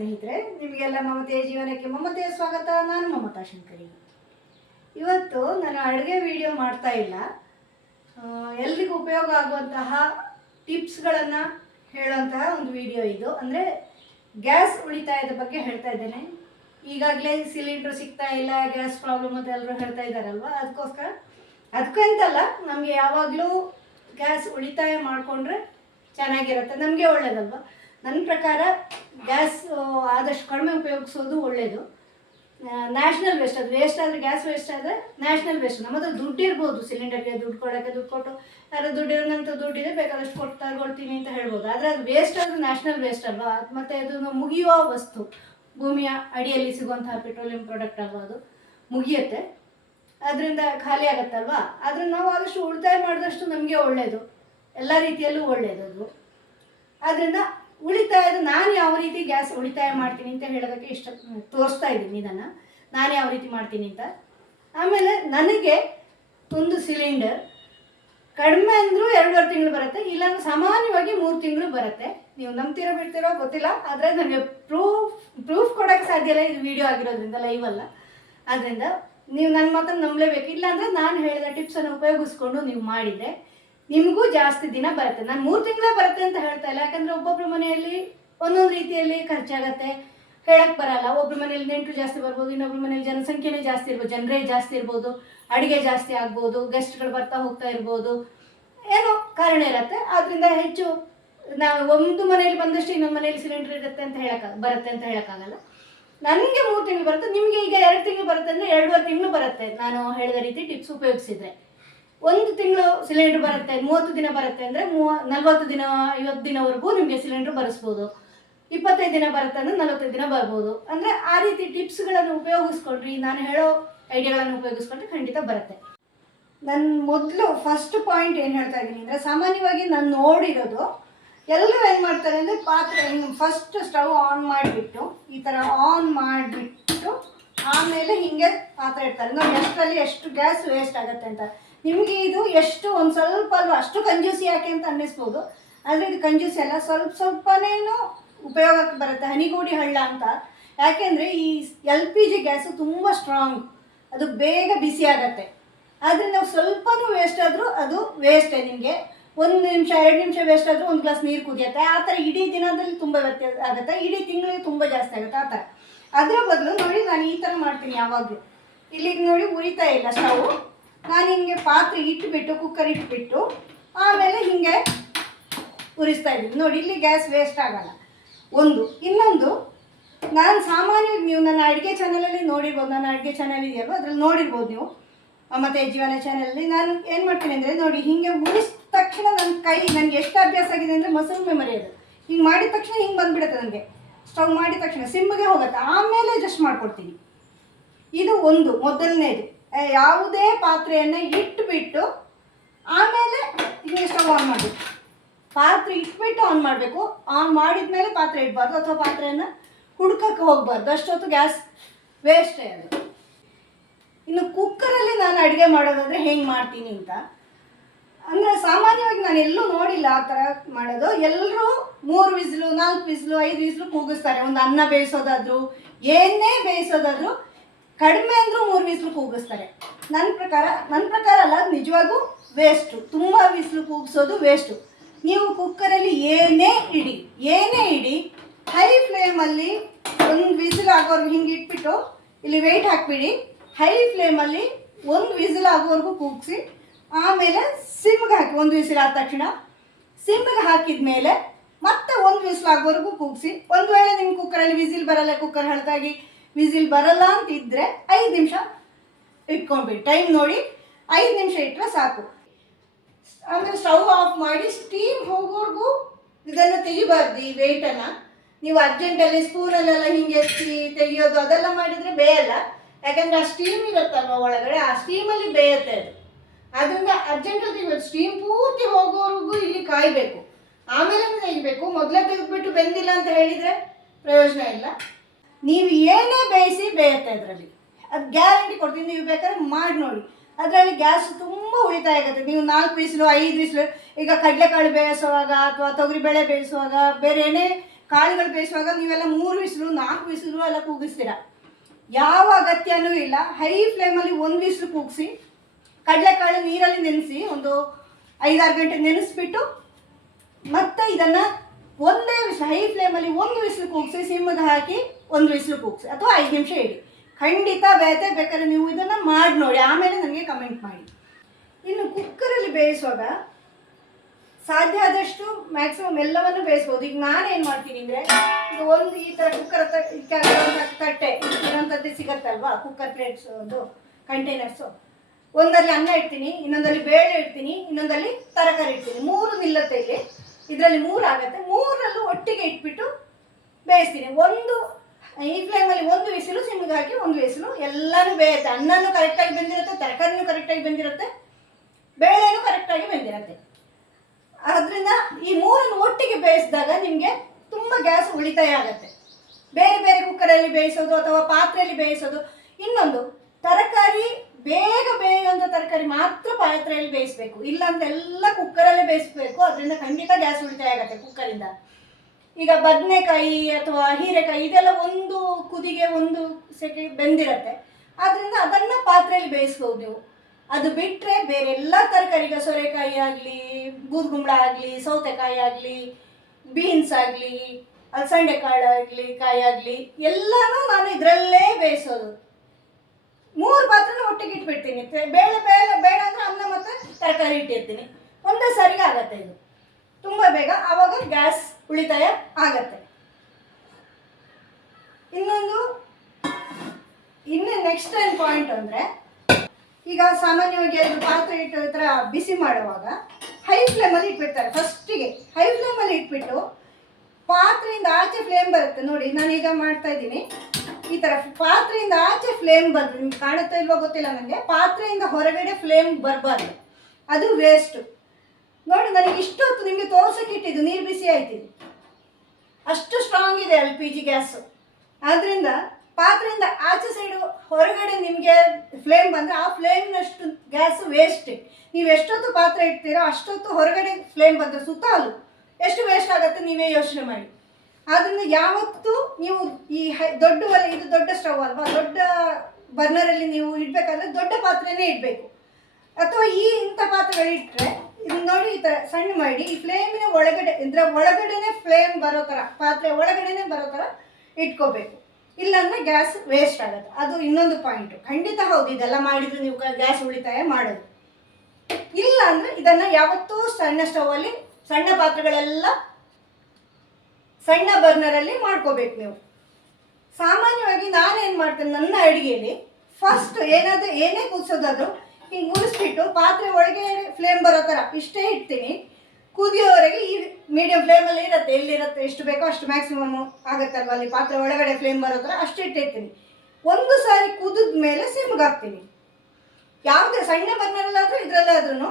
ಸ್ನೇಹಿತರೆ, ನಿಮಗೆಲ್ಲ ಮಮತೆಯ ಜೀವನಕ್ಕೆ ಮಮತೆಯ ಸ್ವಾಗತ. ನಾನು ಮಮತಾ ಶಂಕರಿ. ಇವತ್ತು ನಾನು ಅಡುಗೆ ವಿಡಿಯೋ ಮಾಡ್ತಾ ಇಲ್ಲ, ಎಲ್ರಿಗೂ ಉಪಯೋಗ ಆಗುವಂತಹ ಟಿಪ್ಸ್ಗಳನ್ನು ಹೇಳುವಂತಹ ಒಂದು ವಿಡಿಯೋ ಇದು. ಅಂದರೆ ಗ್ಯಾಸ್ ಉಳಿತಾಯದ ಬಗ್ಗೆ ಹೇಳ್ತಾ ಇದ್ದೇನೆ. ಈಗಾಗಲೇ ಸಿಲಿಂಡ್ರ್ ಸಿಗ್ತಾ ಇಲ್ಲ, ಗ್ಯಾಸ್ ಪ್ರಾಬ್ಲಮ್ ಅಂತ ಎಲ್ಲರೂ ಹೇಳ್ತಾ ಇದ್ದಾರಲ್ವ, ಅದಕ್ಕೋಸ್ಕರ ಅದಕ್ಕಂತಲ್ಲ, ನಮಗೆ ಯಾವಾಗಲೂ ಗ್ಯಾಸ್ ಉಳಿತಾಯ ಮಾಡಿಕೊಂಡ್ರೆ ಚೆನ್ನಾಗಿರುತ್ತೆ, ನಮಗೆ ಒಳ್ಳೆಯದಲ್ವ. ನನ್ನ ಪ್ರಕಾರ ಗ್ಯಾಸ್ ಆದಷ್ಟು ಕಡಿಮೆ ಉಪಯೋಗಿಸೋದು ಒಳ್ಳೆಯದು. ನ್ಯಾಷನಲ್ ವೇಸ್ಟ್, ಅದು ವೇಸ್ಟ್ ಆದರೆ, ಗ್ಯಾಸ್ ವೇಸ್ಟ್ ಆದರೆ ನ್ಯಾಷನಲ್ ವೇಸ್ಟ್. ನಮ್ಮ ಹತ್ರ ದುಡ್ಡು ಇರ್ಬೋದು, ಸಿಲಿಂಡರ್ಗೆ ದುಡ್ಡು ಕೊಡೋಕ್ಕೆ, ದುಡ್ಡು ಕೊಟ್ಟು ಯಾರು ದುಡ್ಡಿರೋಂಥ ದುಡ್ಡಿದೆ ಬೇಕಾದಷ್ಟು ಕೊಟ್ಟು ತಗೊಳ್ತೀನಿ ಅಂತ ಹೇಳ್ಬೋದು. ಆದರೆ ಅದು ವೇಸ್ಟ್ ಆದರೆ ನ್ಯಾಷನಲ್ ವೇಸ್ಟ್ ಅಲ್ವಾ. ಮತ್ತು ಅದು ಮುಗಿಯುವ ವಸ್ತು, ಭೂಮಿಯ ಅಡಿಯಲ್ಲಿ ಸಿಗುವಂತಹ ಪೆಟ್ರೋಲಿಯಂ ಪ್ರಾಡಕ್ಟ್ ಅಲ್ವಾ, ಅದು ಮುಗಿಯುತ್ತೆ, ಅದರಿಂದ ಖಾಲಿ ಆಗುತ್ತಲ್ವಾ. ಆದರೆ ನಾವು ಆದಷ್ಟು ಉಳಿತಾಯ ಮಾಡಿದಷ್ಟು ನಮಗೆ ಒಳ್ಳೆಯದು, ಎಲ್ಲ ರೀತಿಯಲ್ಲೂ ಒಳ್ಳೆಯದು ಅದು. ಆದ್ದರಿಂದ ಉಳಿತಾಯದ ನಾನು ಯಾವ ರೀತಿ ಗ್ಯಾಸ್ ಉಳಿತಾಯ ಮಾಡ್ತೀನಿ ಅಂತ ಹೇಳೋದಕ್ಕೆ ತೋರಿಸ್ತಾ ಇದ್ದೀನಿ ಇದನ್ನು, ನಾನು ಯಾವ ರೀತಿ ಮಾಡ್ತೀನಿ ಅಂತ. ಆಮೇಲೆ ನನಗೆ ಒಂದು ಸಿಲಿಂಡರ್ ಕಡಿಮೆ ಅಂದರೂ 2.5 ತಿಂಗಳು ಬರುತ್ತೆ, ಇಲ್ಲಾಂದ್ರೆ ಸಾಮಾನ್ಯವಾಗಿ 3 ತಿಂಗಳು ಬರುತ್ತೆ. ನೀವು ನಂಬ್ತಿರೋ ಬಿಡ್ತಿರೋ ಗೊತ್ತಿಲ್ಲ, ಆದರೆ ನನಗೆ ಪ್ರೂಫ್ ಕೊಡೋಕ್ಕೆ ಸಾಧ್ಯ ಇಲ್ಲ, ಇದು ವಿಡಿಯೋ ಆಗಿರೋದ್ರಿಂದ, ಲೈವ್ ಅಲ್ಲ. ಆದ್ದರಿಂದ ನೀವು ನನ್ನ ಮಾತನ್ನು ನಂಬಲೇಬೇಕು. ಇಲ್ಲಾಂದರೆ ನಾನು ಹೇಳಿದ ಟಿಪ್ಸನ್ನು ಉಪಯೋಗಿಸ್ಕೊಂಡು ನೀವು ಮಾಡಿದರೆ ನಿಮಗೂ ಜಾಸ್ತಿ ದಿನ ಬರುತ್ತೆ. ನಾನು 3 ತಿಂಗಳೇ ಬರುತ್ತೆ ಅಂತ ಹೇಳ್ತಾ ಇಲ್ಲ, ಯಾಕಂದರೆ ಒಬ್ಬೊಬ್ಬರ ಮನೆಯಲ್ಲಿ ಒಂದೊಂದು ರೀತಿಯಲ್ಲಿ ಖರ್ಚಾಗತ್ತೆ, ಹೇಳಕ್ಕೆ ಬರಲ್ಲ. ಒಬ್ಬರ ಮನೇಲಿ ನೆಂಟರು ಜಾಸ್ತಿ ಬರ್ಬೋದು, ಇನ್ನೊಬ್ಬರ ಮನೇಲಿ ಜನಸಂಖ್ಯೆನೇ ಜಾಸ್ತಿ ಇರ್ಬೋದು, ಜನರೇ ಜಾಸ್ತಿ ಇರ್ಬೋದು, ಅಡುಗೆ ಜಾಸ್ತಿ ಆಗ್ಬೋದು, ಗೆಸ್ಟ್ಗಳು ಬರ್ತಾ ಹೋಗ್ತಾ ಇರ್ಬೋದು, ಏನೋ ಕಾರಣ ಇರುತ್ತೆ. ಆದ್ದರಿಂದ ಹೆಚ್ಚು ನಾವು ಒಂದು ಮನೇಲಿ ಬಂದಷ್ಟು ಇನ್ನೊಂದು ಮನೇಲಿ ಸಿಲಿಂಡರ್ ಇರುತ್ತೆ ಅಂತ ಬರುತ್ತೆ ಅಂತ ಹೇಳೋಕ್ಕಾಗಲ್ಲ. ನನಗೆ 3 ತಿಂಗಳು ಬರುತ್ತೆ, ನಿಮಗೆ ಈಗ 2 ತಿಂಗಳು ಬರುತ್ತೆ ಅಂದರೆ 2.5 ತಿಂಗಳು ಬರುತ್ತೆ ನಾನು ಹೇಳಿದ ರೀತಿ ಟಿಪ್ಸ್ ಉಪಯೋಗಿಸಿದರೆ. 1 ತಿಂಗಳು ಸಿಲಿಂಡ್ರ್ ಬರುತ್ತೆ, 30 ದಿನ ಬರುತ್ತೆ ಅಂದರೆ 40 ದಿನ 50 ದಿನವರೆಗೂ ನಿಮಗೆ ಸಿಲಿಂಡ್ರ್ ಬರೆಸ್ಬೋದು. 25 ದಿನ ಬರುತ್ತೆ ಅಂದರೆ 45 ದಿನ ಬರ್ಬೋದು. ಅಂದರೆ ಆ ರೀತಿ ಟಿಪ್ಸ್ಗಳನ್ನು ಉಪಯೋಗಿಸ್ಕೊಂಡ್ರಿ, ನಾನು ಹೇಳೋ ಐಡಿಯಾಗಳನ್ನು ಉಪಯೋಗಿಸ್ಕೊಂಡ್ರೆ ಖಂಡಿತ ಬರುತ್ತೆ. ನಾನು ಫಸ್ಟ್ ಪಾಯಿಂಟ್ ಏನು ಹೇಳ್ತಾ ಇದ್ದೀನಿ ಅಂದರೆ, ಸಾಮಾನ್ಯವಾಗಿ ನಾನು ನೋಡಿರೋದು ಎಲ್ಲರೂ ಏನು ಮಾಡ್ತಾರೆ ಅಂದರೆ, ಪಾತ್ರೆ ಫಸ್ಟ್ ಸ್ಟವ್ ಆನ್ ಮಾಡಿಬಿಟ್ಟು ಈ ಥರ ಆನ್ ಮಾಡಿಬಿಟ್ಟು ಆಮೇಲೆ ಹೀಗೆ ಪಾತ್ರೆ ಇಡ್ತಾರೆ. ನೋಡಿ ಎಷ್ಟರಲ್ಲಿ ಎಷ್ಟು ಗ್ಯಾಸ್ ವೇಸ್ಟ್ ಆಗುತ್ತೆ ಅಂತ. ನಿಮಗೆ ಇದು ಎಷ್ಟು ಒಂದು ಸ್ವಲ್ಪ ಅಲ್ವಾ, ಅಷ್ಟು ಕಂಜೂಸಿ ಯಾಕೆ ಅಂತ ಅನ್ನಿಸ್ಬೋದು, ಆದರೆ ಇದು ಕಂಜೂಸಿ ಅಲ್ಲ, ಸ್ವಲ್ಪನೇನು ಉಪಯೋಗಕ್ಕೆ ಬರುತ್ತೆ. ಹನಿಗೂಡಿ ಹಳ್ಳ ಅಂತ. ಯಾಕೆಂದರೆ ಈ LPG ಗ್ಯಾಸು ತುಂಬ ಸ್ಟ್ರಾಂಗ್, ಅದು ಬೇಗ ಬಿಸಿ ಆಗುತ್ತೆ. ಆದ್ದರಿಂದ ಸ್ವಲ್ಪನೂ ವೇಸ್ಟ್ ಆದರೂ ಅದು ವೇಸ್ಟೇ. ನಿಮಗೆ 1 ನಿಮಿಷ 2 ನಿಮಿಷ ವೇಸ್ಟ್ ಆದರೂ 1 ಗ್ಲಾಸ್ ನೀರು ಕುದಿಯುತ್ತೆ. ಆ ಥರ ಇಡೀ ದಿನದಲ್ಲಿ ತುಂಬ ವ್ಯತ್ಯಾಸ ಆಗುತ್ತೆ, ಇಡೀ ತಿಂಗಳಿಗೆ ತುಂಬ ಜಾಸ್ತಿ ಆಗುತ್ತೆ ಆ ಥರ. ಅದರ ಬದಲು ನೋಡಿ ನಾನು ಈ ಥರ ಮಾಡ್ತೀನಿ ಯಾವಾಗಲೂ. ಇಲ್ಲಿಗೆ ನೋಡಿ ಉರಿತಾ ಇಲ್ಲ ಸ್ಟವ್, ನಾನು ಹಿಂಗೆ ಪಾತ್ರೆ ಇಟ್ಬಿಟ್ಟು, ಕುಕ್ಕರ್ ಇಟ್ಬಿಟ್ಟು ಆಮೇಲೆ ಹೀಗೆ ಉರಿಸ್ತಾ ಇದ್ದೀನಿ. ನೋಡಿ ಇಲ್ಲಿ ಗ್ಯಾಸ್ ವೇಸ್ಟ್ ಆಗಲ್ಲ. ಇನ್ನೊಂದು, ನಾನು ಸಾಮಾನ್ಯವಾಗಿ ನೀವು ನನ್ನ ಅಡುಗೆ ಚಾನಲಲ್ಲಿ ನೋಡಿರ್ಬೋದು, ನನ್ನ ಅಡುಗೆ ಚಾನಲ್ ಇದೆಯಲ್ವ ಅದರಲ್ಲಿ ನೋಡಿರ್ಬೋದು ನೀವು, ಮತ್ತು ಜೀವನ ಚಾನಲಲ್ಲಿ ನಾನು ಏನು ಮಾಡ್ತೀನಿ ಅಂದರೆ, ನೋಡಿ ಹೀಗೆ ಉರಿಸಿದ ತಕ್ಷಣ ನನ್ನ ಕೈ, ನನಗೆ ಎಷ್ಟು ಅಭ್ಯಾಸ ಆಗಿದೆ ಅಂದರೆ ಮಸಲ್ ಮೆಮೊರಿ ಅದು. ಹಿಂಗೆ ಮಾಡಿದ ತಕ್ಷಣ ಹಿಂಗೆ ಬಂದುಬಿಡುತ್ತೆ ನನಗೆ. ಸ್ಟವ್ ಮಾಡಿದ ತಕ್ಷಣ ಸಿಮ್ಗೆ ಹೋಗುತ್ತೆ, ಆಮೇಲೆ ಅಡ್ಜಸ್ಟ್ ಮಾಡ್ಕೊಡ್ತೀನಿ. ಇದು ಮೊದಲನೇದು. ಯಾವುದೇ ಪಾತ್ರೆಯನ್ನು ಇಟ್ಬಿಟ್ಟು ಆಮೇಲೆ ಹಿಂಗೆ ಸ್ಟವ್ ಆನ್ ಮಾಡಬೇಕು. ಪಾತ್ರೆ ಇಟ್ಬಿಟ್ಟು ಆನ್ ಮಾಡಬೇಕು. ಆನ್ ಮಾಡಿದ ಮೇಲೆ ಪಾತ್ರೆ ಇಡಬಾರ್ದು, ಅಥವಾ ಪಾತ್ರೆಯನ್ನು ಹುಡ್ಕಕ್ಕೆ ಹೋಗಬಾರ್ದು, ಅಷ್ಟೊತ್ತು ಗ್ಯಾಸ್ ವೇಸ್ಟೇ ಅದು. ಇನ್ನು ಕುಕ್ಕರಲ್ಲಿ ನಾನು ಅಡುಗೆ ಮಾಡೋದಾದರೆ ಹೆಂಗೆ ಮಾಡ್ತೀನಿ ಅಂತ ಅಂದರೆ, ಸಾಮಾನ್ಯವಾಗಿ ನಾನು ಎಲ್ಲೂ ನೋಡಿಲ್ಲ ಆ ಥರ ಮಾಡೋದು. ಎಲ್ಲರೂ 3 ವಿಸ್ಲು 4 ವಿಸ್ಲು 5 ವಿಸ್ಲು ಕೂಗಿಸ್ತಾರೆ. ಒಂದು ಅನ್ನ ಬೇಯಿಸೋದಾದರೂ ಏನೇ ಬೇಯಿಸೋದಾದರೂ ಕಡಿಮೆ ಅಂದರೂ 3 ವಿಸ್ಲು ಕೂಗಿಸ್ತಾರೆ. ನನ್ನ ಪ್ರಕಾರ ಅಲ್ಲ, ನಿಜವಾಗೂ ವೇಸ್ಟು. ತುಂಬ ವಿಸ್ಲು ಕೂಗಿಸೋದು ವೇಸ್ಟು. ನೀವು ಕುಕ್ಕರಲ್ಲಿ ಏನೇ ಇಡಿ ಹೈ ಫ್ಲೇಮಲ್ಲಿ 1 ವಿಸಿಲ್ ಆಗೋವರೆಗೂ ಹಿಂಗೆ ಇಟ್ಬಿಟ್ಟು ಇಲ್ಲಿ ವೆಯ್ಟ್ ಹಾಕಿಬಿಡಿ. ಹೈ ಫ್ಲೇಮಲ್ಲಿ 1 ವಿಸಿಲ್ ಆಗೋವರೆಗೂ ಕೂಗಿಸಿ, ಆಮೇಲೆ ಸಿಮ್ಗೆ ಹಾಕಿ. 1 ವಿಸಿಲ್ ಆದ ತಕ್ಷಣ ಸಿಮ್ಗೆ ಹಾಕಿದ ಮೇಲೆ ಮತ್ತೆ 1 ವಿಸಿಲ್ ಆಗೋವರೆಗೂ ಕೂಗಿಸಿ. ಒಂದು ವೇಳೆ ನಿಮ್ಮ ಕುಕ್ಕರಲ್ಲಿ ವಿಸಿಲ್ ಬರಲ್ಲ, ಕುಕ್ಕರ್ ಹಳದಾಗಿ ವಿಸಿಲ್ ಬರಲ್ಲ ಅಂತಿದ್ದರೆ 5 ನಿಮಿಷ ಇಟ್ಕೊಂಡ್ಬಿಡಿ. ಟೈಮ್ ನೋಡಿ 5 ನಿಮಿಷ ಇಟ್ಟರೆ ಸಾಕು. ಆಮೇಲೆ ಸ್ಟವ್ ಆಫ್ ಮಾಡಿ ಸ್ಟೀಮ್ ಹೋಗೋವರೆಗೂ ಇದನ್ನು ತೆಗಿಬಾರ್ದು, ಈ ವೆಯ್ಟನ್ನು. ನೀವು ಅರ್ಜೆಂಟಲ್ಲಿ ಸ್ಪೂನಲ್ಲೆಲ್ಲ ಹಿಂಗೆ ಎತ್ತಿ ತೆಗಿಯೋದು ಅದೆಲ್ಲ ಮಾಡಿದರೆ ಬೇಯಲ್ಲ, ಯಾಕಂದರೆ ಆ ಸ್ಟೀಮ್ ಇರುತ್ತಲ್ವ ಒಳಗಡೆ, ಆ ಸ್ಟೀಮಲ್ಲಿ ಬೇಯುತ್ತೆ ಅದು. ಆದ್ದರಿಂದ ಅರ್ಜೆಂಟಲ್ಲಿ ತೆಗಿಬೇಕು. ಸ್ಟೀಮ್ ಪೂರ್ತಿ ಹೋಗೋವರೆಗೂ ಇಲ್ಲಿ ಕಾಯಬೇಕು, ಆಮೇಲೆ ತೆಗಿಬೇಕು. ಮೊದಲೇ ತೆಗೆದುಬಿಟ್ಟು ಬೆಂದಿಲ್ಲ ಅಂತ ಹೇಳಿದರೆ ಪ್ರಯೋಜನ ಇಲ್ಲ. ನೀವು ಏನೇ ಬೇಯುತ್ತೆ ಅದರಲ್ಲಿ, ಅದು ಗ್ಯಾರಂಟಿ ಕೊಡ್ತೀನಿ. ನೀವು ಬೇಕಾದ್ರೆ ಮಾಡಿ ನೋಡಿ, ಅದರಲ್ಲಿ ಗ್ಯಾಸ್ ತುಂಬ ಉಳಿತಾಯ ಆಗುತ್ತೆ. ನೀವು 4 ವಿಸ್ಲು 5 ವಿಸ್ಲು, ಈಗ ಕಡಲೆಕಾಳು ಬೇಯಿಸುವಾಗ ಅಥವಾ ತೊಗರಿಬೇಳೆ ಬೇಯಿಸುವಾಗ, ಬೇರೆ ಏನೇ ಕಾಳುಗಳು ಬೇಯಿಸುವಾಗ ನೀವೆಲ್ಲ 3 ವಿಸಿಲು 4 ವಿಸಿಲು ಎಲ್ಲ ಕೂಗಿಸ್ತೀರ. ಯಾವ ಅಗತ್ಯನೂ ಇಲ್ಲ. ಹೈ ಫ್ಲೇಮಲ್ಲಿ 1 ವಿಸಿಲು ಕೂಗಿಸಿ, ಕಡಲೆಕಾಳು ನೀರಲ್ಲಿ ನೆನೆಸಿ ಒಂದು 5-6 ಗಂಟೆ ನೆನೆಸ್ಬಿಟ್ಟು ಮತ್ತೆ ಇದನ್ನು ಒಂದೇ ವಿಸಿಲು ಹೈ ಫ್ಲೇಮಲ್ಲಿ 1 ವಿಸಿಲು ಕೂಗಿಸಿ, ಸಿಮ್ಗೆ ಹಾಕಿ 1 ವಿಸಿಲು ಕೂಗಿಸಿ ಅಥವಾ 5 ನಿಮಿಷ ಇಡಿ. ಖಂಡಿತ ಬೇಯ್ತೆ. ಬೇಕಾದ್ರೆ ನೀವು ಇದನ್ನು ಮಾಡಿ ನೋಡಿ, ಆಮೇಲೆ ನನಗೆ ಕಮೆಂಟ್ ಮಾಡಿ. ಇನ್ನು ಕುಕ್ಕರಲ್ಲಿ ಬೇಯಿಸುವಾಗ ಸಾಧ್ಯ ಆದಷ್ಟು ಮ್ಯಾಕ್ಸಿಮಮ್ ಎಲ್ಲವನ್ನು ಬೇಯಿಸ್ಬೋದು. ಈಗ ನಾನೇನು ಮಾಡ್ತೀನಿ ಅಂದರೆ, ಈಗ ಒಂದು ಈ ಥರ ಕುಕ್ಕರ್ ತಟ್ಟೆ ಇನ್ನೊಂಥದ್ದು ಸಿಗತ್ತಲ್ವಾ, ಕುಕ್ಕರ್ ಪ್ಲೇಟ್ಸ್ ಒಂದು ಕಂಟೈನರ್ಸು, ಒಂದಲ್ಲಿ ಅನ್ನ ಇಡ್ತೀನಿ, ಇನ್ನೊಂದಲ್ಲಿ ಬೇಳೆ ಇಡ್ತೀನಿ, ಇನ್ನೊಂದಲ್ಲಿ ತರಕಾರಿ ಇಡ್ತೀನಿ. 3 ನಿಲ್ಲತ್ತೆ ಇಲ್ಲಿ, ಇದರಲ್ಲಿ 3 ಆಗುತ್ತೆ. 3ರಲ್ಲೂ ಒಟ್ಟಿಗೆ ಇಟ್ಬಿಟ್ಟು ಬೇಯಿಸ್ತೀನಿ. ಈ ಫ್ಲೇಮಲ್ಲಿ 1 ವಿಸಿಲು, ಸಿಮ್ಮಿಗೆ ಹಾಕಿ 1 ವಿಸಿಲು, ಎಲ್ಲನೂ ಬೇಯುತ್ತೆ. ಅನ್ನನೂ ಕರೆಕ್ಟಾಗಿ ಬೆಂದಿರುತ್ತೆ, ತರಕಾರಿನೂ ಕರೆಕ್ಟಾಗಿ ಬೆಂದಿರುತ್ತೆ, ಬೇಳೆನೂ ಕರೆಕ್ಟಾಗಿ ಬೆಂದಿರುತ್ತೆ. ಅದರಿಂದ ಈ 3ಅನ್ನು ಒಟ್ಟಿಗೆ ಬೇಯಿಸಿದಾಗ ನಿಮಗೆ ತುಂಬ ಗ್ಯಾಸ್ ಉಳಿತಾಯ ಆಗುತ್ತೆ. ಬೇರೆ ಬೇರೆ ಕುಕ್ಕರಲ್ಲಿ ಬೇಯಿಸೋದು ಅಥವಾ ಪಾತ್ರೆಯಲ್ಲಿ ಬೇಯಿಸೋದು. ಇನ್ನೊಂದು, ತರಕಾರಿ ಬೇಗ ಬೇಯುವಂಥ ತರಕಾರಿ ಮಾತ್ರ ಪಾತ್ರೆಯಲ್ಲಿ ಬೇಯಿಸಬೇಕು, ಇಲ್ಲಾಂದ್ರೆ ಎಲ್ಲ ಕುಕ್ಕರಲ್ಲೇ ಬೇಯಿಸಬೇಕು. ಅದರಿಂದ ಖಂಡಿತ ಗ್ಯಾಸ್ ಉಳಿತಾಯ ಆಗುತ್ತೆ ಕುಕ್ಕರಿಂದ. ಈಗ ಬದನೆಕಾಯಿ ಅಥವಾ ಹೀರೆಕಾಯಿ ಇದೆಲ್ಲ ಒಂದು ಕುದಿಗೆ 1 ಸೆಕೆಂಡ್ ಬೆಂದಿರುತ್ತೆ, ಆದ್ದರಿಂದ ಅದನ್ನು ಪಾತ್ರೆಯಲ್ಲಿ ಬೇಯಿಸ್ಬೋದು ನೀವು. ಅದು ಬಿಟ್ಟರೆ ಬೇರೆ ಎಲ್ಲ ತರಕಾರಿ, ಈಗ ಸೋರೆಕಾಯಿ ಆಗಲಿ, ಬೂದುಗುಂಬಳ ಆಗಲಿ, ಸೌತೆಕಾಯಿ ಆಗಲಿ, ಬೀನ್ಸ್ ಆಗಲಿ, ಅಲಸಂಡೆಕಾಳು ಆಗಲಿ, ಕಾಯಿ ಆಗಲಿ, ಎಲ್ಲನೂ ನಾನು ಇದರಲ್ಲೇ ಬೇಯಿಸೋದು. 3 ಪಾತ್ರೆನೂ ಒಟ್ಟಿಗೆ ಇಟ್ಬಿಡ್ತೀನಿ. ಬೇಳೆ ಬೇಡ ಅಂದರೆ ಅನ್ನ ಮತ್ತು ತರಕಾರಿ ಇಟ್ಟಿರ್ತೀನಿ. ಒಂದೇ ಸಾರಿಗೆ ಆಗುತ್ತೆ ಇದು ತುಂಬ ಬೇಗ. ಆವಾಗ ಗ್ಯಾಸ್ ಉಳಿತಾಯ ಆಗತ್ತೆ. ಇನ್ನು ನೆಕ್ಸ್ಟ್ ಏನು ಪಾಯಿಂಟ್ ಅಂದರೆ, ಈಗ ಸಾಮಾನ್ಯವಾಗಿ ಅದು ಪಾತ್ರೆ ಇಟ್ಟು ಈ ಥರ ಬಿಸಿ ಮಾಡುವಾಗ ಹೈ ಫ್ಲೇಮಲ್ಲಿ ಇಟ್ಬಿಡ್ತಾರೆ. ಫಸ್ಟಿಗೆ ಹೈ ಫ್ಲೇಮಲ್ಲಿ ಇಟ್ಬಿಟ್ಟು ಪಾತ್ರೆಯಿಂದ ಆಚೆ ಫ್ಲೇಮ್ ಬರುತ್ತೆ ನೋಡಿ. ನಾನೀಗ ಮಾಡ್ತಾ ಇದ್ದೀನಿ ಈ ಥರ, ಪಾತ್ರೆಯಿಂದ ಆಚೆ ಫ್ಲೇಮ್ ಬಂದು ನಿಮ್ಗೆ ಕಾಣುತ್ತಾ ಇಲ್ವೋ ಗೊತ್ತಿಲ್ಲ ನನಗೆ, ಪಾತ್ರೆಯಿಂದ ಹೊರಗಡೆ ಫ್ಲೇಮ್ ಬರಬಾರ್ದು, ಅದು ವೇಸ್ಟು. ನೋಡಿ, ನನಗೆ ಇಷ್ಟೊತ್ತು ನಿಮಗೆ ತೋರ್ಸೋಕೆ ಇಟ್ಟಿದ್ದು ನೀರು ಬಿಸಿ ಆಯ್ತಿದೆ, ಅಷ್ಟು ಸ್ಟ್ರಾಂಗ್ ಇದೆ LPG ಗ್ಯಾಸು. ಆದ್ದರಿಂದ ಪಾತ್ರೆಯಿಂದ ಆಚೆ ಸೈಡು ಹೊರಗಡೆ ನಿಮಗೆ ಫ್ಲೇಮ್ ಬಂದರೆ ಆ ಫ್ಲೇಮ್ನಷ್ಟು ಗ್ಯಾಸು ವೇಸ್ಟ್. ನೀವು ಎಷ್ಟೊತ್ತು ಪಾತ್ರೆ ಇಡ್ತೀರೋ ಅಷ್ಟೊತ್ತು ಹೊರಗಡೆ ಫ್ಲೇಮ್ ಬಂದರೆ ಸುತ್ತಲೂ ಎಷ್ಟು ವೇಸ್ಟ್ ಆಗುತ್ತೆ ನೀವೇ ಯೋಚನೆ ಮಾಡಿ. ಆದ್ದರಿಂದ ಯಾವತ್ತೂ ನೀವು ಈ ದೊಡ್ಡ ಒಲೆ, ಇದು ದೊಡ್ಡ ಸ್ಟವ್ ಅಲ್ವಾ, ದೊಡ್ಡ ಬರ್ನರಲ್ಲಿ ನೀವು ಇಡಬೇಕಾದ್ರೆ ದೊಡ್ಡ ಪಾತ್ರೆನೇ ಇಡಬೇಕು. ಅಥವಾ ಇಂಥ ಪಾತ್ರೆಗಳು ಇಟ್ಟರೆ ಇದನ್ನ ನೋಡಿ ಈ ಥರ ಸಣ್ಣ ಮಾಡಿ ಈ ಫ್ಲೇಮಿನ ಒಳಗಡೆ, ಇದರ ಒಳಗಡೆನೇ ಫ್ಲೇಮ್ ಬರೋ ಥರ, ಪಾತ್ರೆ ಒಳಗಡೆನೇ ಬರೋ ಥರ ಇಟ್ಕೋಬೇಕು. ಇಲ್ಲಾಂದರೆ ಗ್ಯಾಸ್ ವೇಸ್ಟ್ ಆಗುತ್ತೆ. ಅದು ಇನ್ನೊಂದು ಪಾಯಿಂಟು. ಖಂಡಿತ ಹೌದು, ಇದೆಲ್ಲ ಮಾಡಿದರೆ ನೀವು ಗ್ಯಾಸ್ ಉಳಿತಾಯ ಮಾಡೋದು. ಇಲ್ಲ ಅಂದರೆ ಇದನ್ನು ಯಾವತ್ತೂ ಸಣ್ಣ ಸ್ಟವಲ್ಲಿ, ಸಣ್ಣ ಪಾತ್ರೆಗಳೆಲ್ಲ ಸಣ್ಣ ಬರ್ನರಲ್ಲಿ ಮಾಡ್ಕೋಬೇಕು ನೀವು. ಸಾಮಾನ್ಯವಾಗಿ ನಾನೇನು ಮಾಡ್ತೇನೆ ನನ್ನ ಅಡುಗೆಯಲ್ಲಿ, ಫಸ್ಟ್ ಏನೇ ಕುದಿಸೋದಾದ್ರು ಹಿಂಗೆ ಮುಗಿಸ್ಬಿಟ್ಟು ಪಾತ್ರೆ ಒಳಗೆ ಫ್ಲೇಮ್ ಬರೋ ಥರ ಇಷ್ಟೇ ಇಡ್ತೀನಿ. ಕುದಿಯೋವರೆಗೆ ಈ ಮೀಡಿಯಂ ಫ್ಲೇಮಲ್ಲಿ ಇರುತ್ತೆ, ಎಲ್ಲಿರುತ್ತೆ ಎಷ್ಟು ಬೇಕೋ ಅಷ್ಟು ಮ್ಯಾಕ್ಸಿಮಮ್ ಆಗುತ್ತಲ್ವ ಅಲ್ಲಿ ಪಾತ್ರೆ ಒಳಗಡೆ ಫ್ಲೇಮ್ ಬರೋ ಥರ ಅಷ್ಟು ಇಟ್ಟಿರ್ತೀನಿ. ಒಂದು ಸಾರಿ ಕುದಿದ ಮೇಲೆ ಸಿಮ್ಗೆ ಹಾಕ್ತೀನಿ. ಯಾವುದೇ ಸಣ್ಣ ಬರ್ನರಲ್ಲಾದರೂ ಇದರಲ್ಲೇ ಆದ್ರೂ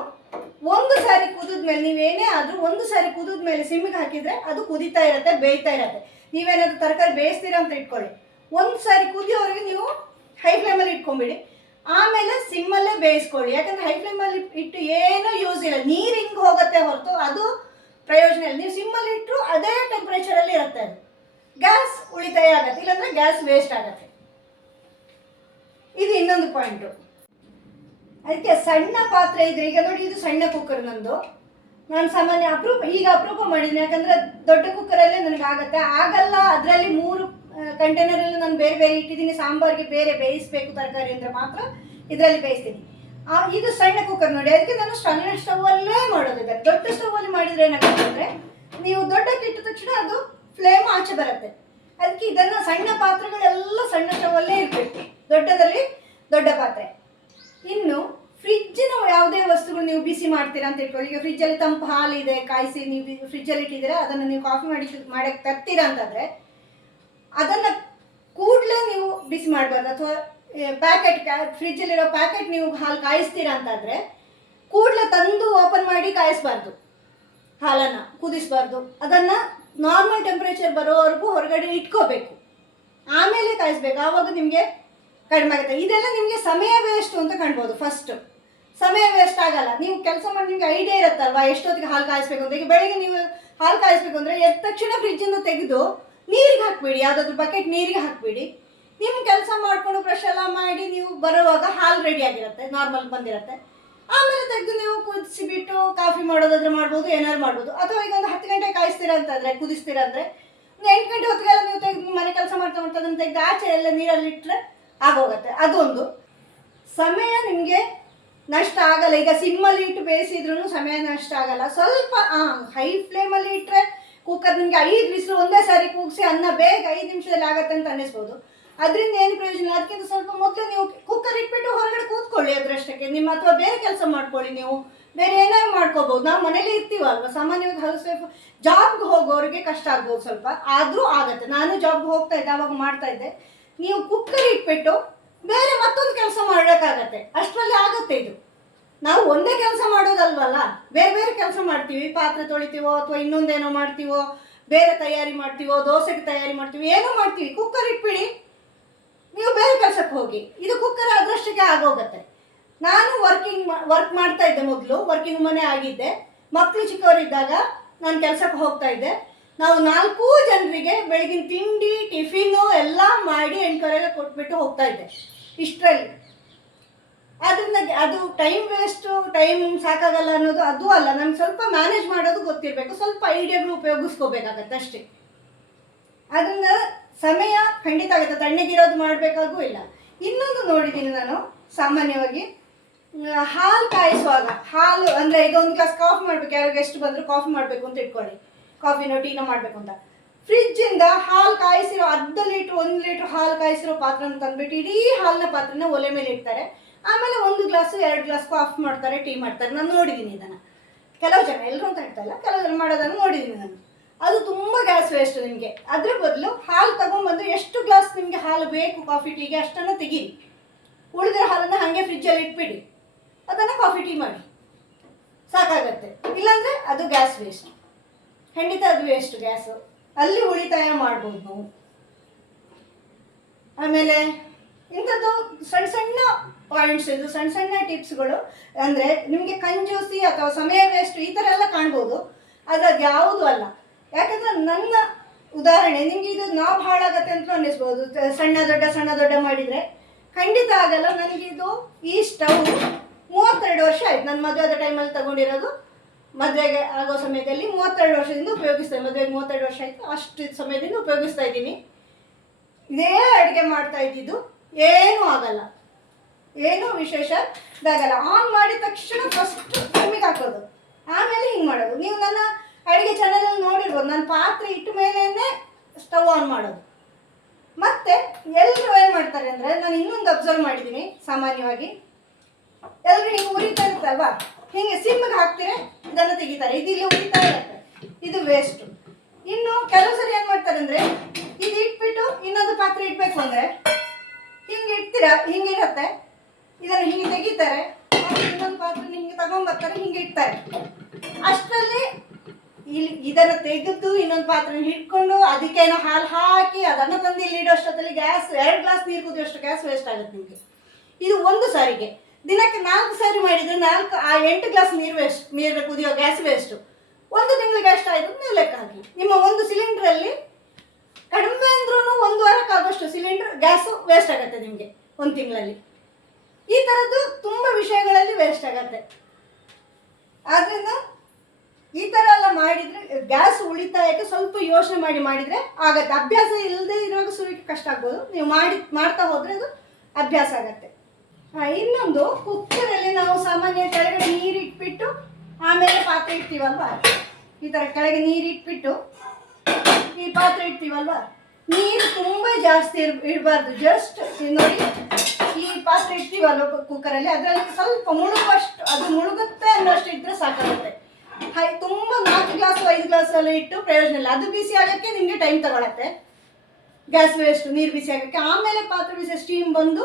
ಒಂದು ಸಾರಿ ಕುದಿದ ಮೇಲೆ, ನೀವೇನೇ ಆದರೂ ಒಂದು ಸಾರಿ ಕುದಿದ ಮೇಲೆ ಸಿಮ್ಗೆ ಹಾಕಿದರೆ ಅದು ಕುದೀತಾ ಇರುತ್ತೆ, ಬೇಯ್ತಾ ಇರುತ್ತೆ. ನೀವೇನಾದರೂ ತರಕಾರಿ ಬೇಯಿಸ್ತೀರಾ ಅಂತ ಇಟ್ಕೊಳ್ಳಿ, ಒಂದು ಸಾರಿ ಕುದಿಯೋವರೆಗೆ ನೀವು ಹೈ ಫ್ಲೇಮಲ್ಲಿ ಇಟ್ಕೊಂಬಿಡಿ, ಆಮೇಲೆ ಸಿಮ್ಮಲ್ಲೇ ಬೇಯಿಸ್ಕೊಳ್ಳಿ. ಯಾಕಂದರೆ ಹೈ ಫ್ಲೇಮಲ್ಲಿ ಇಟ್ಟು ಏನೂ ಯೂಸ್ ಇಲ್ಲ, ನೀರು ಹಿಂಗೆ ಹೋಗುತ್ತೆ ಹೊರತು ಅದು ಪ್ರಯೋಜನ ಇಲ್ಲ. ನೀವು ಸಿಮ್ಮಲ್ಲಿ ಇಟ್ಟರು ಅದೇ ಟೆಂಪ್ರೇಚರಲ್ಲಿ ಇರುತ್ತೆ, ಅದು ಗ್ಯಾಸ್ ಉಳಿತಾಯ ಆಗುತ್ತೆ, ಇಲ್ಲಾಂದರೆ ಗ್ಯಾಸ್ ವೇಸ್ಟ್ ಆಗುತ್ತೆ. ಇದು ಇನ್ನೊಂದು ಪಾಯಿಂಟು. ಅದಕ್ಕೆ ಸಣ್ಣ ಪಾತ್ರೆ ಇದ್ರೆ, ಈಗ ನೋಡಿ ಇದು ಸಣ್ಣ ಕುಕ್ಕರ್ ನಂದು, ನಾನು ಸಾಮಾನ್ಯ ಅಪರೂಪ ಮಾಡಿದ್ದೀನಿ. ಯಾಕಂದರೆ ದೊಡ್ಡ ಕುಕ್ಕರಲ್ಲೇ ನನಗೆ ಆಗಲ್ಲ. ಅದರಲ್ಲಿ 3 ಕಂಟೈನರಲ್ಲಿ ನಾನು ಬೇರೆ ಬೇರೆ ಇಟ್ಟಿದ್ದೀನಿ. ಸಾಂಬಾರಿಗೆ ಬೇರೆ ಬೇಯಿಸಬೇಕು ತರಕಾರಿ ಅಂದರೆ ಮಾತ್ರ ಇದರಲ್ಲಿ ಬೇಯಿಸ್ತೀನಿ. ಇದು ಸಣ್ಣ ಕುಕ್ಕರ್ ನೋಡಿ, ಅದಕ್ಕೆ ನಾನು ಸಣ್ಣ ಸ್ಟವಲ್ಲೇ ಮಾಡೋದಿದೆ. ದೊಡ್ಡ ಸ್ಟವಲ್ಲಿ ಮಾಡಿದರೆ ಏನಾಗುತ್ತೆ ಅಂದರೆ, ನೀವು ದೊಡ್ಡಕ್ಕಿಟ್ಟ ತಕ್ಷಣ ಅದು ಫ್ಲೇಮ್ ಆಚೆ ಬರುತ್ತೆ. ಅದಕ್ಕೆ ಇದನ್ನು ಸಣ್ಣ ಪಾತ್ರೆಗಳೆಲ್ಲ ಸಣ್ಣ ಸ್ಟವಲ್ಲೇ ಇರಬೇಕು, ದೊಡ್ಡದಲ್ಲಿ ದೊಡ್ಡ ಪಾತ್ರೆ. ಇನ್ನು ಫ್ರಿಜ್ಜಿನ ಯಾವುದೇ ವಸ್ತುಗಳು ನೀವು ಬಿಸಿ ಮಾಡ್ತೀರಾ ಅಂತ ಇಟ್ಕೊಳ್ಳಿ. ಈಗ ಫ್ರಿಜ್ಜಲ್ಲಿ ತಂಪು ಹಾಲಿದೆ, ಕಾಯಿಸಿ ನೀವು ಫ್ರಿಜ್ಜಲ್ಲಿ ಇಟ್ಟಿದ್ದೀರಾ, ಅದನ್ನು ನೀವು ಕಾಫಿ ಮಾಡಕ್ಕೆ ತರ್ತೀರಾ ಅಂತಂದರೆ ಅದನ್ನು ಕೂಡಲೇ ನೀವು ಬಿಸಿ ಮಾಡಬಾರ್ದು. ಅಥವಾ ಫ್ರಿಜ್ಜಲ್ಲಿರೋ ಪ್ಯಾಕೆಟ್ ನೀವು ಹಾಲು ಕಾಯಿಸ್ತೀರಾ ಅಂತಂದರೆ ಕೂಡಲೇ ತಂದು ಓಪನ್ ಮಾಡಿ ಕಾಯಿಸ್ಬಾರ್ದು, ಹಾಲನ್ನು ಕುದಿಸ್ಬಾರ್ದು. ಅದನ್ನು ನಾರ್ಮಲ್ ಟೆಂಪ್ರೇಚರ್ ಬರೋವರೆಗೂ ಹೊರಗಡೆ ಇಟ್ಕೋಬೇಕು, ಆಮೇಲೆ ಕಾಯಿಸ್ಬೇಕು. ಆವಾಗ ನಿಮಗೆ ಕಡಿಮೆ ಆಗುತ್ತೆ. ಇದೆಲ್ಲ ನಿಮಗೆ ಸಮಯ ವೇಸ್ಟು ಅಂತ ಕಾಣ್ಬೋದು. ಫಸ್ಟು ಸಮಯ ವೇಸ್ಟ್ ಆಗಲ್ಲ, ನೀವು ಕೆಲಸ ಮಾಡಿ ನಿಮಗೆ ಐಡಿಯಾ ಇರುತ್ತಲ್ವ ಎಷ್ಟೊತ್ತಿಗೆ ಹಾಲು ಕಾಯಿಸ್ಬೇಕು ಅಂತ. ಈಗ ಬೆಳಗ್ಗೆ ನೀವು ಹಾಲು ಕಾಯಿಸ್ಬೇಕು ಅಂದರೆ ಎದ್ದ ತಕ್ಷಣ ಫ್ರಿಜ್ಜಿಂದ ತೆಗೆದು ನೀರಿಗೆ ಹಾಕಬೇಡಿ, ಯಾವುದಾದ್ರೂ ಬಕೆಟ್ ನೀರಿಗೆ ಹಾಕಬೇಡಿ. ನಿಮ್ಮ ಕೆಲಸ ಮಾಡಿಕೊಂಡು ಬ್ರಷ್ ಎಲ್ಲ ಮಾಡಿ ನೀವು ಬರುವಾಗ ಹಾಲು ರೆಡಿ ಆಗಿರುತ್ತೆ, ನಾರ್ಮಲ್ ಬಂದಿರುತ್ತೆ. ಆಮೇಲೆ ತೆಗೆದು ನೀವು ಕುದಿಸಿಬಿಟ್ಟು ಕಾಫಿ ಮಾಡೋದಾದ್ರೆ ಮಾಡ್ಬೋದು, ಏನಾದ್ರು ಮಾಡ್ಬೋದು. ಅಥವಾ ಈಗ ಒಂದು 10 ಗಂಟೆ ಕಾಯಿಸ್ತೀರಾ ಅಂತಂದರೆ, ಕುದಿಸ್ತೀರಾ ಅಂದರೆ 8 ಗಂಟೆ ಹೊತ್ತಿಗೆಲ್ಲ ನೀವು ತೆಗೆದು ಮನೆ ಕೆಲಸ ಮಾಡ್ತಾ ಮಾಡ್ತಾ ಅದನ್ನು ತೆಗೆದು ಆಚೆ ಎಲ್ಲ ನೀರಲ್ಲಿ ಇಟ್ಟರೆ ಆಗೋಗುತ್ತೆ. ಅದೊಂದು ಸಮಯ ನಿಮಗೆ ನಷ್ಟ ಆಗಲ್ಲ. ಈಗ ಸಿಮ್ಮಲ್ಲಿ ಇಟ್ಟು ಬೇಯಿಸಿದ್ರೂ ಸಮಯ ನಷ್ಟ ಆಗಲ್ಲ. ಸ್ವಲ್ಪ ಹೈ ಫ್ಲೇಮಲ್ಲಿ ಇಟ್ಟರೆ ಕುಕ್ಕರ್ ನಿಮಗೆ 5 ವಿಸಿಲು ಒಂದೇ ಸಾರಿ ಕೂಗಿಸಿ ಅನ್ನ ಬೇಗ 5 ನಿಮಿಷದಲ್ಲಿ ಆಗುತ್ತೆ ಅಂತ ಅನ್ನಿಸ್ಬೋದು. ಅದರಿಂದ ಏನು ಪ್ರಯೋಜನ? ಅದಕ್ಕಿಂತ ಸ್ವಲ್ಪ ಮೊದಲು ನೀವು ಕುಕ್ಕರ್ ಇಟ್ಬಿಟ್ಟು ಹೊರಗಡೆ ಕೂತ್ಕೊಳ್ಳಿ ಅದರಷ್ಟಕ್ಕೆ. ನಿಮ್ಮ ಅಥವಾ ಬೇರೆ ಕೆಲಸ ಮಾಡ್ಕೊಳ್ಳಿ, ನೀವು ಬೇರೆ ಏನಾದ್ರು ಮಾಡ್ಕೋಬೋದು. ನಾವು ಮನೇಲಿ ಇರ್ತೀವಲ್ವ, ಸಾಮಾನ್ಯವಾಗಿ ಹೌಸ್ ವೈಫ್ ಜಾಬ್ಗೆ ಹೋಗೋರಿಗೆ ಕಷ್ಟ ಆಗ್ಬೋದು ಸ್ವಲ್ಪ, ಆದರೂ ಆಗುತ್ತೆ. ನಾನು ಜಾಬ್ಗೆ ಹೋಗ್ತಾ ಇದ್ದೆ, ಆವಾಗ ಮಾಡ್ತಾ ಇದ್ದೆ. ನೀವು ಕುಕ್ಕರ್ ಇಟ್ಬಿಟ್ಟು ಬೇರೆ ಮತ್ತೊಂದು ಕೆಲಸ ಮಾಡೋಕ್ಕಾಗತ್ತೆ, ಅಷ್ಟರಲ್ಲಿ ಆಗುತ್ತೆ. ಇದು ನಾವು ಒಂದೇ ಕೆಲಸ ಮಾಡೋದಲ್ವಲ್ಲ, ಬೇರೆ ಬೇರೆ ಕೆಲಸ ಮಾಡ್ತೀವಿ. ಪಾತ್ರೆ ತೊಳಿತೀವೋ ಅಥವಾ ಇನ್ನೊಂದೇನೋ ಮಾಡ್ತೀವೋ, ಬೇರೆ ತಯಾರಿ ಮಾಡ್ತೀವೋ, ದೋಸೆಗೆ ತಯಾರಿ ಮಾಡ್ತೀವಿ, ಏನೋ ಮಾಡ್ತೀವಿ. ಕುಕ್ಕರ್ ಇಟ್ಬಿಡಿ, ನೀವು ಬೇರೆ ಕೆಲಸಕ್ಕೆ ಹೋಗಿ. ಇದು ಕುಕ್ಕರ್ ಅದರಷ್ಟಕ್ಕೆ ಆಗೋಗುತ್ತೆ. ನಾನು ವರ್ಕ್ ಮಾಡ್ತಾ ಇದ್ದೆ, ಮೊದಲು ವರ್ಕಿಂಗ್ ವುಮನೇ ಆಗಿದ್ದೆ. ಮಕ್ಕಳು ಚಿಕ್ಕವರಿದ್ದಾಗ ನಾನು ಕೆಲಸಕ್ಕೆ ಹೋಗ್ತಾ ಇದ್ದೆ. ನಾವು 4 ಜನರಿಗೆ ಬೆಳಗಿನ ತಿಂಡಿ ಟಿಫಿನ್ನು ಎಲ್ಲ ಮಾಡಿ 8 ಕೊಟ್ಬಿಟ್ಟು ಹೋಗ್ತಾ ಇದ್ದೆ ಇಷ್ಟರಲ್ಲಿ. ಅದರಿಂದ ಅದು ಟೈಮ್ ವೇಸ್ಟು, ಟೈಮ್ ಸಾಕಾಗಲ್ಲ ಅನ್ನೋದು ಅದು ಅಲ್ಲ. ನಮ್ಗೆ ಸ್ವಲ್ಪ ಮ್ಯಾನೇಜ್ ಮಾಡೋದು ಗೊತ್ತಿರಬೇಕು, ಸ್ವಲ್ಪ ಐಡಿಯಾಗಳು ಉಪಯೋಗಿಸ್ಕೋಬೇಕಾಗತ್ತೆ ಅಷ್ಟೇ. ಅದರಿಂದ ಸಮಯ ಖಂಡಿತ ಆಗುತ್ತೆ, ತಣ್ಣಗಿರೋದು ಮಾಡಬೇಕಾಗೂ ಇಲ್ಲ. ಇನ್ನೊಂದು ನೋಡಿದ್ದೀನಿ ನಾನು, ಸಾಮಾನ್ಯವಾಗಿ ಹಾಲು ಕಾಯಿಸುವಾಗ, ಹಾಲು ಅಂದರೆ ಈಗ ಒಂದು ಗ್ಲಾಸ್ ಕಾಫಿ ಮಾಡಬೇಕು, ಯಾರು ಗೆಸ್ಟ್ ಬಂದರೂ ಕಾಫಿ ಮಾಡಬೇಕು ಅಂತ ಇಟ್ಕೊಳ್ಳಿ, ಕಾಫಿನೋ ಟೀನೋ ಮಾಡಬೇಕು ಅಂತ. ಫ್ರಿಜ್ಜಿಂದ ಹಾಲು ಕಾಯಿಸಿರೋ 1/2 ಲೀಟ್ರ್ 1 ಲೀಟ್ರ್ ಹಾಲು ಕಾಯಿಸಿರೋ ಪಾತ್ರನ ತಂದುಬಿಟ್ಟು ಇಡೀ ಹಾಲಿನ ಪಾತ್ರನ ಒಲೆ ಮೇಲೆ ಇಡ್ತಾರೆ. ಆಮೇಲೆ 1 ಗ್ಲಾಸು 2 ಗ್ಲಾಸ್ ಕಾಫಿ ಮಾಡ್ತಾರೆ, ಟೀ ಮಾಡ್ತಾರೆ. ನಾನು ನೋಡಿದ್ದೀನಿ ಇದನ್ನು. ಕೆಲವು ಜನ, ಎಲ್ಲರೂ ಅಂತ ಹೇಳ್ತಾ ಇಲ್ಲ, ಕೆಲವು ಜನ ಮಾಡೋದನ್ನು ನೋಡಿದ್ದೀನಿ ನಾನು. ಅದು ತುಂಬ ಗ್ಯಾಸ್ ವೇಸ್ಟ್ ನಿಮಗೆ. ಅದ್ರ ಬದಲು ಹಾಲು ತಗೊಂಡ್ಬಂದು ಎಷ್ಟು ಗ್ಲಾಸ್ ನಿಮಗೆ ಹಾಲು ಬೇಕು ಕಾಫಿ ಟೀಗೆ ಅಷ್ಟನ್ನು ತೆಗೀರಿ. ಉಳಿದಿರೋ ಹಾಲನ್ನು ಹಾಗೆ ಫ್ರಿಜ್ಜಲ್ಲಿ ಇಟ್ಬಿಡಿ, ಅದನ್ನು ಕಾಫಿ ಟೀ ಮಾಡಿ ಸಾಕಾಗತ್ತೆ. ಇಲ್ಲಾಂದರೆ ಅದು ಗ್ಯಾಸ್ ವೇಸ್ಟ್, ಖಂಡಿತ ಅದು ವೇಸ್ಟ್ ಗ್ಯಾಸು. ಅಲ್ಲಿ ಉಳಿತಾಯ ಮಾಡ್ಬೋದು ನಾವು. ಆಮೇಲೆ ಇಂಥದ್ದು ಸಣ್ಣ ಸಣ್ಣ ಪಾಯಿಂಟ್ಸ್, ಇದು ಸಣ್ಣ ಸಣ್ಣ ಟಿಪ್ಸ್ಗಳು. ಅಂದರೆ ನಿಮಗೆ ಕಂಜೂಸಿ ಅಥವಾ ಸಮಯ ವೇಸ್ಟ್ ಈ ಥರ ಎಲ್ಲ ಕಾಣ್ಬೋದು, ಆದರೆ ಅದು ಯಾವುದೂ ಅಲ್ಲ. ಯಾಕಂದರೆ ನನ್ನ ಉದಾಹರಣೆ ನಿಮಗೆ ಇದು ನಾವು ಹಾಳಾಗತ್ತೆ ಅಂತ ಅನ್ನಿಸ್ಬೋದು. ಸಣ್ಣ ದೊಡ್ಡ ಮಾಡಿದರೆ ಖಂಡಿತ ಆಗಲ್ಲ. ನನಗಿದು ಈ ಸ್ಟವ್ 32 ವರ್ಷ ಆಯ್ತು. ನನ್ನ ಮದುವೆ ಆದ ಟೈಮಲ್ಲಿ ತಗೊಂಡಿರೋದು. ಮದುವೆಗೆ ಆಗೋ ಸಮಯದಲ್ಲಿ 32 ವರ್ಷದಿಂದ ಉಪಯೋಗಿಸ್ತಾ, ಮದುವೆಗೆ 32 ವರ್ಷ ಆಯಿತು, ಅಷ್ಟು ಸಮಯದಿಂದ ಉಪಯೋಗಿಸ್ತಾ ಇದ್ದೀನಿ. ಇದೇ ಅಡುಗೆ ಮಾಡ್ತಾ ಇದ್ದಿದ್ದು, ಏನೂ ಆಗಲ್ಲ, ಏನೂ ವಿಶೇಷ ಇದಾಗಲ್ಲ. ಆನ್ ಮಾಡಿದ ತಕ್ಷಣ ಫಸ್ಟ್ ಕಮ್ಮಿಗೆ ಹಾಕೋದು, ಆಮೇಲೆ ಹಿಂಗೆ ಮಾಡೋದು. ನೀವು ನನ್ನ ಅಡುಗೆ ಚಾನಲಲ್ಲಿ ನೋಡಿರ್ಬೋದು, ನಾನು ಪಾತ್ರೆ ಇಟ್ಟ ಮೇಲೇ ಸ್ಟವ್ ಆನ್ ಮಾಡೋದು. ಮತ್ತು ಎಲ್ಲರೂ ಏನು ಮಾಡ್ತಾರೆ ಅಂದರೆ, ನಾನು ಇನ್ನೊಂದು ಅಬ್ಸರ್ವ್ ಮಾಡಿದ್ದೀನಿ, ಸಾಮಾನ್ಯವಾಗಿ ಎಲ್ಲರೂ ಹಿಂಗೆ ಉರಿತಾ ಇರ್ತಲ್ವಾ, ಹೀಗೆ ಸಿಮ್ಮಿಗೆ ಹಾಕ್ತೀರಾ, ಇದನ್ನು ತೆಗಿತಾರೆ, ಇದು ಇಲ್ಲಿ ಉರಿತಾ ಇರುತ್ತೆ, ಇದು ವೇಸ್ಟು. ಇನ್ನು ಕೆಲವು ಸರಿ ಏನು ಮಾಡ್ತಾರೆ ಅಂದರೆ, ಇದು ಇಟ್ಬಿಟ್ಟು ಇನ್ನೊಂದು ಪಾತ್ರೆ ಇಡಬೇಕು ಅಂದರೆ ಹಿಂಗೆ ಇಡ್ತೀರಾ, ಹಿಂಗೆ ಇರುತ್ತೆ, ಇದನ್ನು ಹಿಂಗೆ ತೆಗಿತಾರೆ, ಇನ್ನೊಂದು ಪಾತ್ರೆ ಹಿಂಗೆ ತಗೊಂಡ್ಬರ್ತಾರೆ, ಹಿಂಗೆ ಇಡ್ತಾರೆ. ಅಷ್ಟರಲ್ಲಿ ಇಲ್ಲಿ ಇದನ್ನು ತೆಗೆದು ಇನ್ನೊಂದು ಪಾತ್ರೆ ಹಿಡ್ಕೊಂಡು ಅದಕ್ಕೇನೋ ಹಾಲು ಹಾಕಿ ಅದನ್ನು ತಂದು ಇಲ್ಲಿ ಇಡೋ ಅಷ್ಟೊತ್ತಲ್ಲಿ ಗ್ಯಾಸ್ 2 ಗ್ಲಾಸ್ ನೀರು ಕುದಿಯೋಷ್ಟು ಗ್ಯಾಸ್ ವೇಸ್ಟ್ ಆಗುತ್ತೆ ನಿಮಗೆ. ಇದು ಒಂದು ಸಾರಿಗೆ. ದಿನಕ್ಕೆ 4 ಸಾರಿ ಮಾಡಿದರೆ 8 ಗ್ಲಾಸ್ ನೀರು ಕುದಿಯೋ ಗ್ಯಾಸ್ ವೇಸ್ಟು. 1 ತಿಂಗಳಿಗೆ ಎಷ್ಟಾಯಿತು ನೀವು ಲೆಕ್ಕ ಹಾಕಿ. ನಿಮ್ಮ ಒಂದು ಸಿಲಿಂಡ್ರಲ್ಲಿ ಕಡಿಮೆ ಅಂದ್ರೂ 1 ವಾರಕ್ಕಾಗೋಷ್ಟು ಸಿಲಿಂಡ್ರ್ ಗ್ಯಾಸು ವೇಸ್ಟ್ ಆಗುತ್ತೆ ನಿಮಗೆ 1 ತಿಂಗಳಲ್ಲಿ. ಈ ಥರದ್ದು ತುಂಬ ವಿಷಯಗಳಲ್ಲಿ ವೇಸ್ಟ್ ಆಗುತ್ತೆ. ಆದ್ದರಿಂದ ಈ ಥರ ಎಲ್ಲ ಮಾಡಿದರೆ ಗ್ಯಾಸ್ ಉಳಿತಾಯಕ್ಕೆ ಸ್ವಲ್ಪ ಯೋಚನೆ ಮಾಡಿದರೆ ಆಗತ್ತೆ. ಅಭ್ಯಾಸ ಇಲ್ಲದೆ ಇರುವಾಗ ಸುರಿಕೆ ಕಷ್ಟ ಆಗ್ಬೋದು, ನೀವು ಮಾಡ್ತಾ ಹೋದರೆ ಅದು ಅಭ್ಯಾಸ ಆಗತ್ತೆ. ಇನ್ನೊಂದು, ಕುಕ್ಕರಲ್ಲಿ ನಾವು ಸಾಮಾನ್ಯ ಕೆಳಗಡೆ ನೀರು ಇಟ್ಬಿಟ್ಟು ಆಮೇಲೆ ಪಾತ್ರೆ ಇಡ್ತೀವಲ್ವ, ಈ ಥರ ಕೆಳಗೆ ನೀರು ಇಟ್ಬಿಟ್ಟು ಈ ಪಾತ್ರೆ ಇಡ್ತೀವಲ್ವ, ನೀರು ತುಂಬ ಜಾಸ್ತಿ ಇಡಬಾರ್ದು. ಜಸ್ಟ್ ನೋಡಿ, ಈ ಪಾತ್ರೆ ಇಡ್ತೀವಲ್ವ ಕುಕ್ಕರಲ್ಲಿ, ಅದರಲ್ಲಿ ಸ್ವಲ್ಪ ಮುಳುಗುವಷ್ಟು, ಅದು ಮುಳುಗುತ್ತೆ ಅನ್ನೋಷ್ಟು ಇದ್ದರೆ ಸಾಕಾಗುತ್ತೆ. ತುಂಬ 4 ಗ್ಲಾಸು 5 ಗ್ಲಾಸಲ್ಲಿ ಇಟ್ಟು ಪ್ರಯೋಜನ ಇಲ್ಲ. ಅದು ಬಿಸಿ ಆಗೋಕ್ಕೆ ನಿಮಗೆ ಟೈಮ್ ತಗೊಳತ್ತೆ, ಗ್ಯಾಸ್ ವೇಸ್ಟ್, ನೀರು ಬಿಸಿ ಆಗೋಕ್ಕೆ. ಆಮೇಲೆ ಪಾತ್ರೆ ಬಿಸಿ ಸ್ಟೀಮ್ ಬಂದು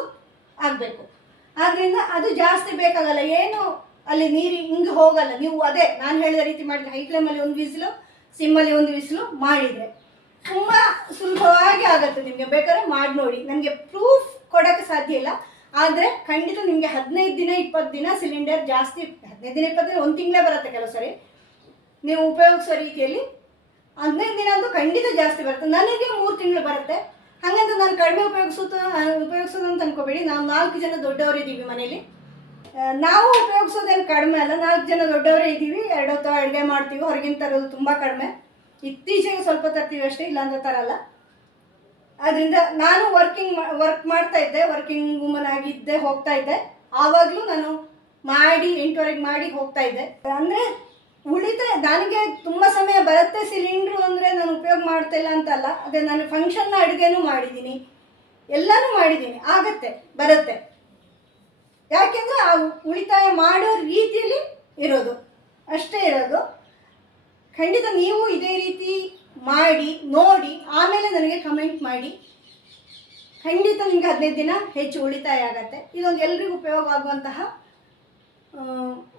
ಆಗಬೇಕು. ಆದ್ದರಿಂದ ಅದು ಜಾಸ್ತಿ ಬೇಕಾಗಲ್ಲ, ಏನು ಅಲ್ಲಿ ನೀರು ಹಿಂಗೆ ಹೋಗಲ್ಲ. ನೀವು ಅದೇ ನಾನು ಹೇಳಿದ ರೀತಿ ಮಾಡಿದರೆ, ಹೈ ಫ್ಲೇಮಲ್ಲಿ 1 ವಿಸಿಲು, ಸಿಮ್ಮಲ್ಲಿ 1 ವಿಸಿಲು ಮಾಡಿದರೆ ತುಂಬ ಸುಲಭವಾಗಿ ಆಗುತ್ತೆ. ನಿಮಗೆ ಬೇಕಾದ್ರೆ ಮಾಡಿ ನೋಡಿ. ನನಗೆ ಪ್ರೂಫ್ ಕೊಡೋಕ್ಕೆ ಸಾಧ್ಯ ಇಲ್ಲ, ಆದರೆ ಖಂಡಿತ ನಿಮಗೆ 15 ದಿನ 20 ದಿನ ಸಿಲಿಂಡರ್ ಜಾಸ್ತಿ, 15 ದಿನ 20 ದಿನ 1 ತಿಂಗಳೇ ಬರುತ್ತೆ ಕೆಲವು ಸರಿ, ನೀವು ಉಪಯೋಗಿಸೋ ರೀತಿಯಲ್ಲಿ 15 ದಿನ ಅಂತೂ ಖಂಡಿತ ಜಾಸ್ತಿ ಬರುತ್ತೆ. ನನಗೆ 3 ತಿಂಗಳು ಬರುತ್ತೆ. ಹಾಗಂತ ನಾನು ಕಡಿಮೆ ಉಪಯೋಗಿಸೋದು ಅಂತ ಅನ್ಕೋಬೇಡಿ. ನಾವು 4 ಜನ ದೊಡ್ಡವರಿದ್ದೀವಿ ಮನೇಲಿ. ನಾವು ಉಪಯೋಗಿಸೋದೇನು ಕಡಿಮೆ ಅಲ್ಲ. 4 ಜನ ದೊಡ್ಡವರೇ ಇದ್ದೀವಿ. 2 ಹೊತ್ತು ಅಡುಗೆ ಮಾಡ್ತೀವಿ. ಹೊರಗಿನ ತರೋದು ತುಂಬ ಕಡಿಮೆ. ಇತ್ತೀಚೆಗೆ ಸ್ವಲ್ಪ ತರ್ತೀವಿ ಅಷ್ಟೇ, ಇಲ್ಲಾಂದ್ರೆ ತರಲ್ಲ. ಅದರಿಂದ ನಾನು ವರ್ಕ್ ಮಾಡ್ತಾ ಇದ್ದೆ, ವರ್ಕಿಂಗ್ ವುಮನ್ ಆಗಿದ್ದೆ, ಹೋಗ್ತಾ ಇದ್ದೆ. ಆವಾಗಲೂ ನಾನು ಮಾಡಿ 8:30 ಮಾಡಿ ಹೋಗ್ತಾ ಇದ್ದೆ. ಅಂದರೆ ಉಳಿತಾಯ ನನಗೆ ತುಂಬ ಸಮಯ ಬರುತ್ತೆ. ಸಿಲಿಂಡ್ರು ಅಂದರೆ ನಾನು ಉಪಯೋಗ ಮಾಡ್ತಾ ಇಲ್ಲ ಅಂತಲ್ಲ, ಅದೇ ನಾನು ಫಂಕ್ಷನ್ನ ಅಡುಗೆನೂ ಮಾಡಿದ್ದೀನಿ, ಎಲ್ಲನೂ ಮಾಡಿದ್ದೀನಿ. ಬರುತ್ತೆ. ಯಾಕೆಂದರೆ ಆ ಉಳಿತಾಯ ಮಾಡೋ ರೀತಿಯಲ್ಲಿ ಇರೋದು ಅಷ್ಟೇ ಇರೋದು. ಖಂಡಿತ ನೀವು ಇದೇ ರೀತಿ ಮಾಡಿ ನೋಡಿ ಆಮೇಲೆ ನನಗೆ ಕಮೆಂಟ್ ಮಾಡಿ. ಖಂಡಿತ ನಿಮಗೆ 15 ದಿನ ಹೆಚ್ಚು ಉಳಿತಾಯ ಆಗತ್ತೆ. ಇದೊಂದು ಎಲ್ರಿಗೂ ಉಪಯೋಗ ಆಗುವಂತಹ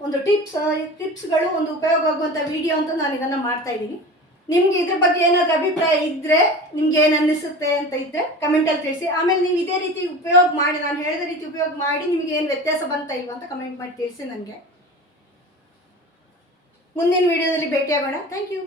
ಒಂದು ಟಿಪ್ಸ್ಗಳು, ಒಂದು ಉಪಯೋಗ ಆಗುವಂಥ ವಿಡಿಯೋ ಅಂತ ನಾನು ಇದನ್ನು ಮಾಡ್ತಾಯಿದ್ದೀನಿ. ನಿಮಗೆ ಇದ್ರ ಬಗ್ಗೆ ಏನಾದರೂ ಅಭಿಪ್ರಾಯ ಇದ್ದರೆ, ನಿಮ್ಗೆ ಏನು ಅನ್ನಿಸುತ್ತೆ ಅಂತ ಇದ್ದರೆ ಕಮೆಂಟಲ್ಲಿ ತಿಳಿಸಿ. ಆಮೇಲೆ ನೀವು ಇದೇ ರೀತಿ ಉಪಯೋಗ ಮಾಡಿ, ನಾನು ಹೇಳಿದ ರೀತಿ ಉಪಯೋಗ ಮಾಡಿ ನಿಮಗೆ ಏನು ವ್ಯತ್ಯಾಸ ಬಂತಾ ಇಲ್ವ ಅಂತ ಕಮೆಂಟ್ ಮಾಡಿ ತಿಳಿಸಿ ನನಗೆ. ಮುಂದಿನ ವಿಡಿಯೋದಲ್ಲಿ ಭೇಟಿಯಾಗೋಣ. Thank you.